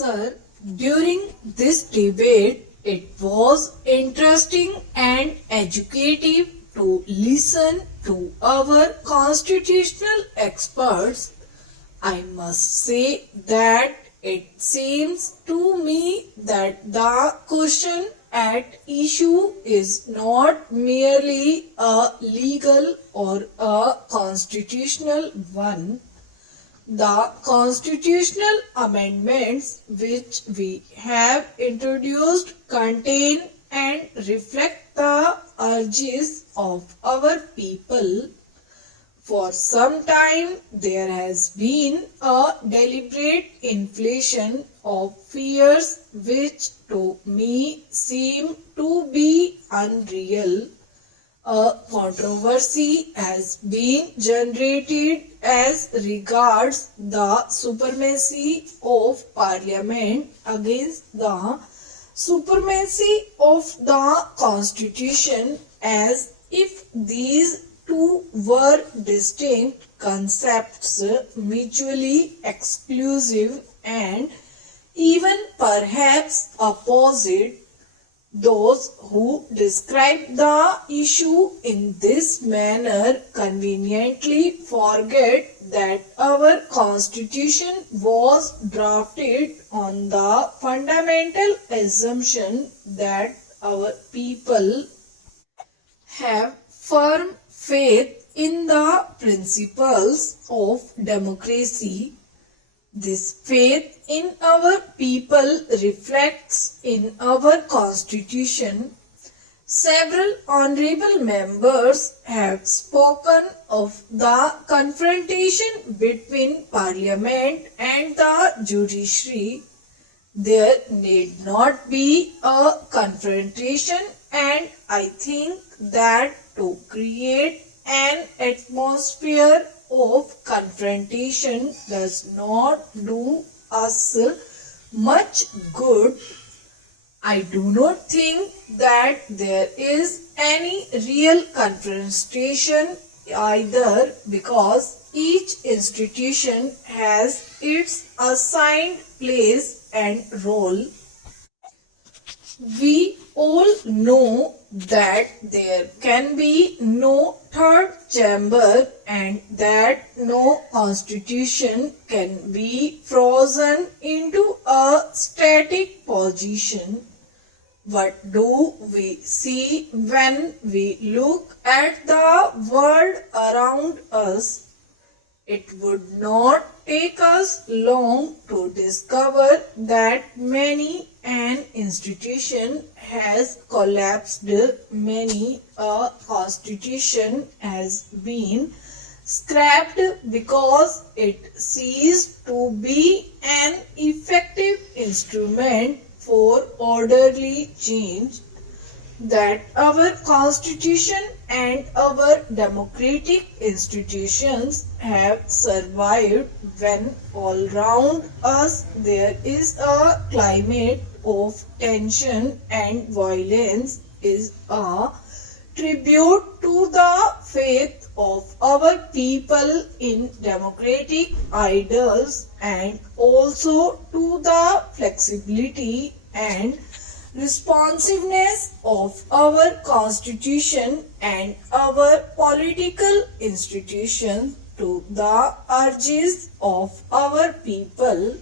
Sir, during this debate, it was interesting and educative to listen to our constitutional experts. I must say that it seems to me that the question at issue is not merely a legal or a constitutional one. The constitutional amendments which we have introduced contain and reflect the urges of our people. For some time, there has been a deliberate inflation of fears which to me seem to be unreal. A controversy has been generated as regards the supremacy of Parliament against the supremacy of the Constitution, as if these two were distinct concepts, mutually exclusive and even perhaps opposite. Those who describe the issue in this manner conveniently forget that our constitution was drafted on the fundamental assumption that our people have firm faith in the principles of democracy. This faith in our people reflects in our constitution. Several honorable members have spoken of the confrontation between Parliament and the judiciary. There need not be a confrontation, and I think that to create an atmosphere of confrontation does not do us much good. I do not think that there is any real confrontation either, because each institution has its assigned place and role. We all know that there can be no third chamber and that no constitution can be frozen into a static position. What do we see when we look at the world around us? It would not take us long to discover that many an institution has collapsed, many a constitution has been scrapped because it ceased to be an effective instrument for orderly change. That our constitution and our democratic institutions have survived when all round us there is a climate of tension and violence is a tribute to the faith of our people in democratic ideals, and also to the flexibility and responsiveness of our constitution and our political institutions to the urges of our people.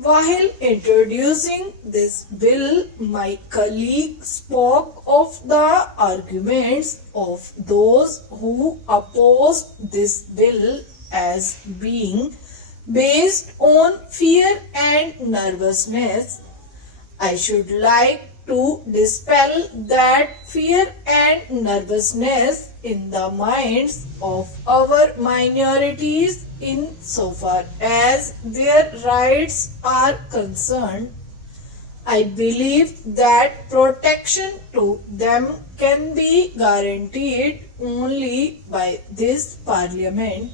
While introducing this bill, my colleague spoke of the arguments of those who opposed this bill as being based on fear and nervousness. I should like to dispel that fear and nervousness in the minds of our minorities insofar as their rights are concerned. I believe that protection to them can be guaranteed only by this Parliament.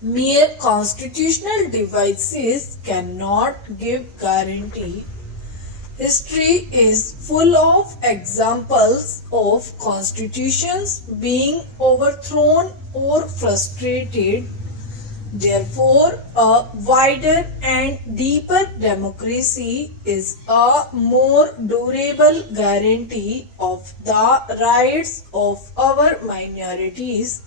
Mere constitutional devices cannot give guarantee. History is full of examples of constitutions being overthrown or frustrated. Therefore, a wider and deeper democracy is a more durable guarantee of the rights of our minorities.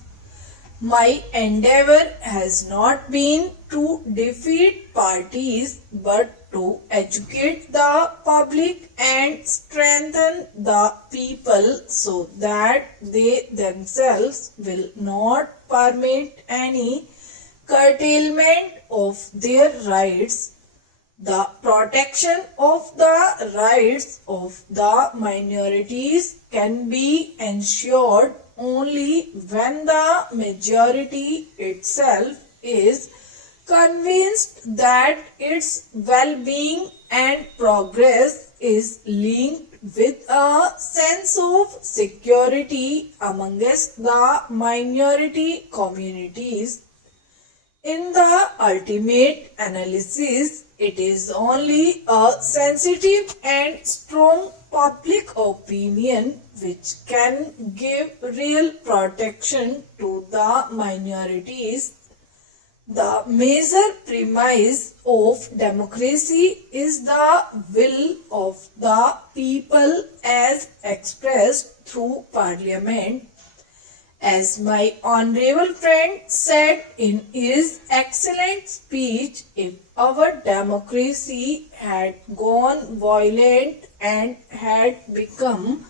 My endeavor has not been to defeat parties but to educate the public and strengthen the people so that they themselves will not permit any curtailment of their rights. The protection of the rights of the minorities can be ensured only when the majority itself is convinced that its well-being and progress is linked with a sense of security amongst the minority communities. In the ultimate analysis, it is only a sensitive and strong public opinion which can give real protection to the minorities. The major premise of democracy is the will of the people as expressed through parliament. As my honorable friend said in his excellent speech, if our democracy had gone violent and had become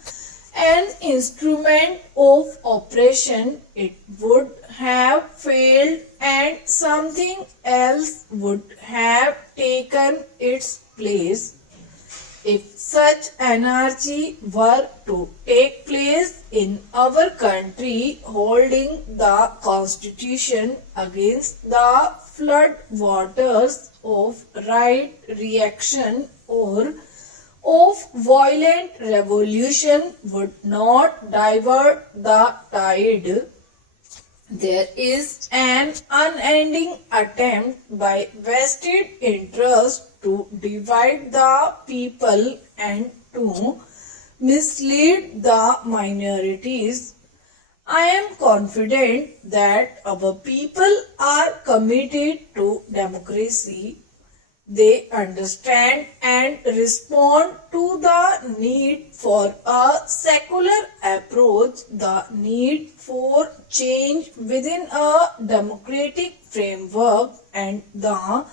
an instrument of oppression, it would have failed and something else would have taken its place. If such anarchy were to take place in our country, holding the constitution against the flood waters of right reaction or of violent revolution would not divert the tide. There is an unending attempt by vested interests to divide the people and to mislead the minorities. I am confident that our people are committed to democracy. They understand and respond to the need for a secular approach, the need for change within a democratic framework, and the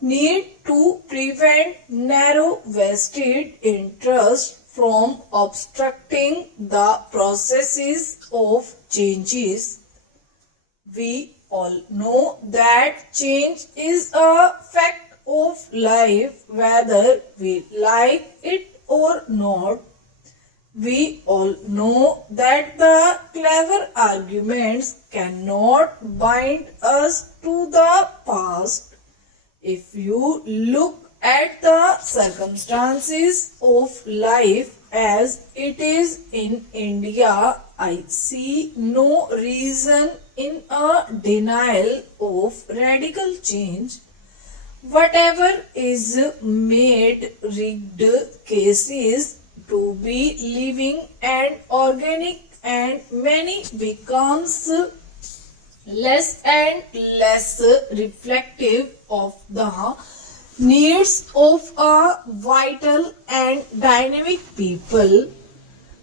need to prevent narrow vested interests from obstructing the processes of changes. We all know that change is a fact of life whether we like it or not. We all know that the clever arguments cannot bind us to the past. If you look at the circumstances of life as it is in India, I see no reason in a denial of radical change. Whatever is made rigged cases to be living and organic, and many becomes less and less reflective of the needs of a vital and dynamic people.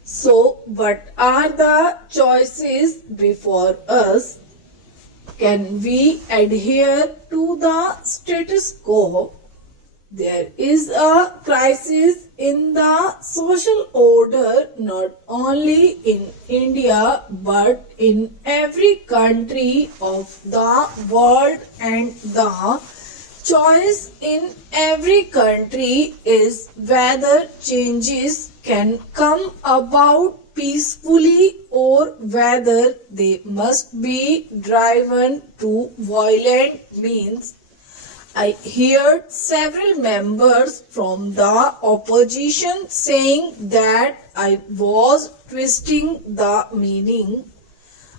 So, what are the choices before us? Can we adhere to the status quo? There is a crisis in the social order not only in India but in every country of the world, and the choice in every country is whether changes can come about peacefully or whether they must be driven to violent means. I heard several members from the opposition saying that I was twisting the meaning.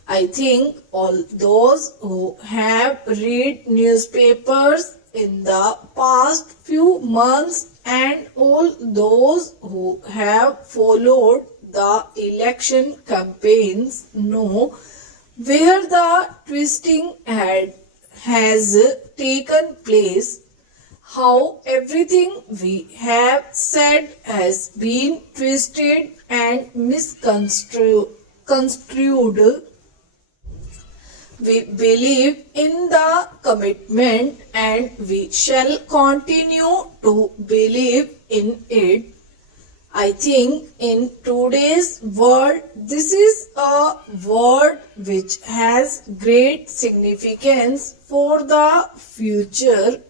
I think all those who have read newspapers in the past few months and all those who have followed the election campaigns know where the twisting had has taken place, how everything we have said has been twisted and misconstrued. We believe in the commitment and we shall continue to believe in it. I think in today's world, this is a word which has great significance for the future.